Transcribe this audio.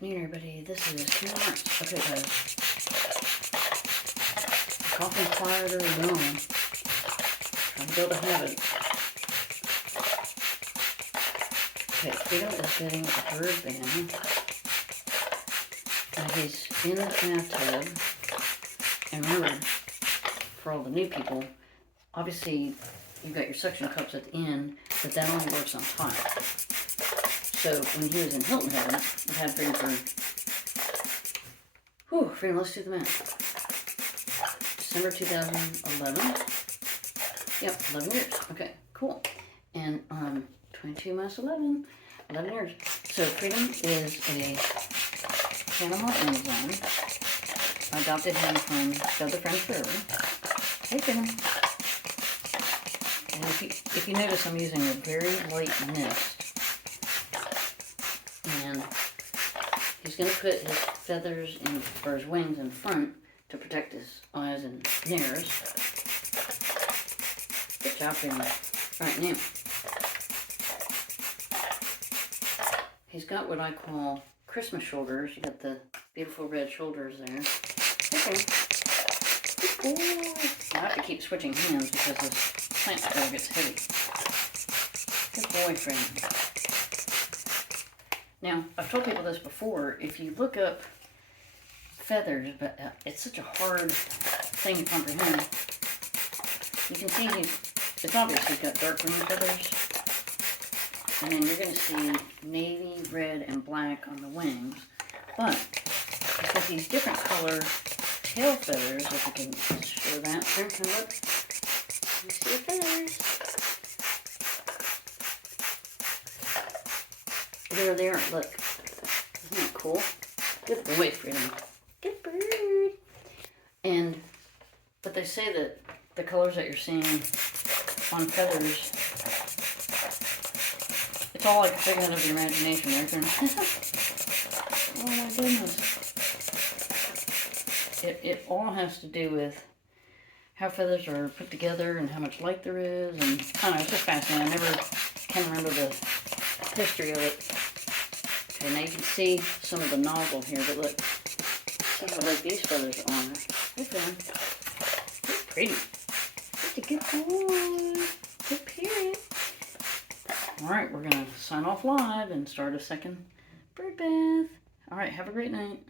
afternoon, everybody. This is Parrot. Okay, guys. Coughing quieter than known. Trying to build a habit. Okay, Oviedo is getting a bird band. And he's in the bathtub. And remember, for all the new people, obviously you've got your suction cups at the end, but that only works on top. So when he was in Hilton Heaven, we had Freedom for, Freedom, let's do the math. December 2011. Yep, 11 years. Okay, cool. And 22 minus 11 years. So Freedom is a Panama Amazon. I adopted him from the other friend forever. Hey, Freedom. And if you notice, I'm using a very light mist. And he's going to put his feathers or his wings in front to protect his eyes and ears. Good job, Freedom. Right now, he's got what I call Christmas shoulders. You got the beautiful red shoulders there. Okay. Ooh. I have to keep switching hands because this plant spell gets heavy. Good boy, Freedom. Now, I've told people this before, if you look up feathers, but it's such a hard thing to comprehend, you can see it's obvious he's got dark green feathers, and then you're going to see navy, red, and black on the wings, but he's got these different color tail feathers, if I can show that. Here, can I look? You see the feathers. There they are, look. Isn't that cool? Good boy, Freedom. Good bird. But they say that the colors that you're seeing on feathers, it's all like a figment of your imagination, right? Oh my goodness. It all has to do with how feathers are put together and how much light there is, and I don't know, it's just fascinating. I never can remember the history of it. Okay, now you can see some of the nozzle here, but look, see how light these feathers are. Okay. Good pretty. That's a good boy. Good period. Alright, we're going to sign off live and start a second bird bath. Alright, have a great night.